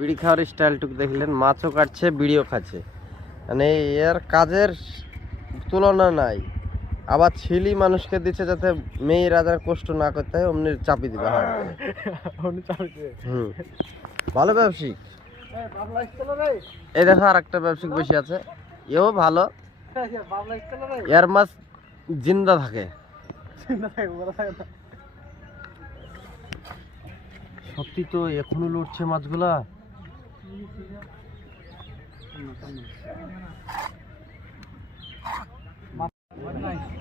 বিড়ি খাওয়ার স্টাইলটুকু দেখলেন, মাছও কাটছে বিড়িও খাচ্ছে, মানে এর কাজের তুলনা নাই। আবার ছেলে মানুষকে দিচ্ছে যাতে মেয়েরা যারা কষ্ট না করতে হয় অমনি চাপি দিবে। ভালো ব্যবসায়িক। এই দেখো আর একটা ব্যবসায়িক বেশি আছে, এও ভালো। এর মাছ জিন্দা থাকে। সত্যি তো এখনো লড়ছে মাছগুলা।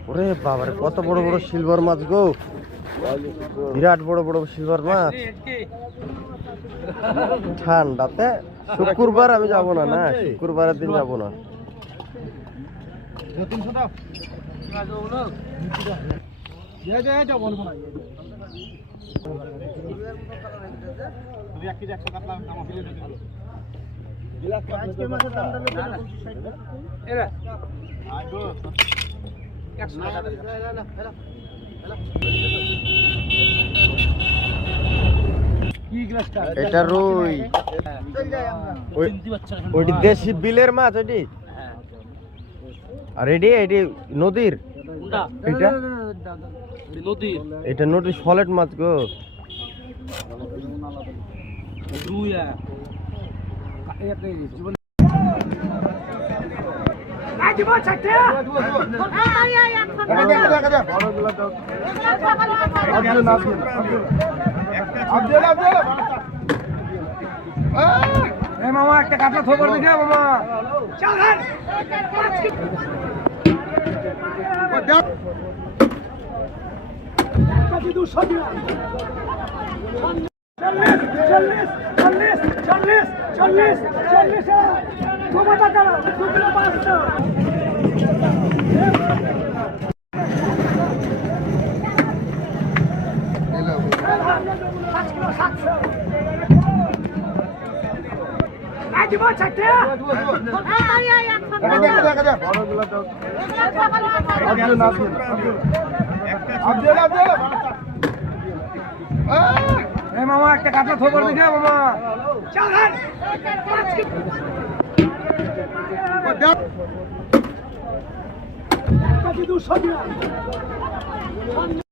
ওরে বাবারে, কত বড় বড় সিলভার মাছ গো, বিরাট বড় বড় সিলভার মাছ। ঠান্ডাতে শুক্রবার আমি যাব না, না শুক্রবারের দিন যাব না। এটা রুই, ওইটি দেশি বিলের মাছ ওইটি। আর এটি নদীর, এটা নদীর সলেট মাছ গো। মামা একটা কাঁচা খবর দেখে মামা মামা একটা কাঁচা খবর দেখে মামা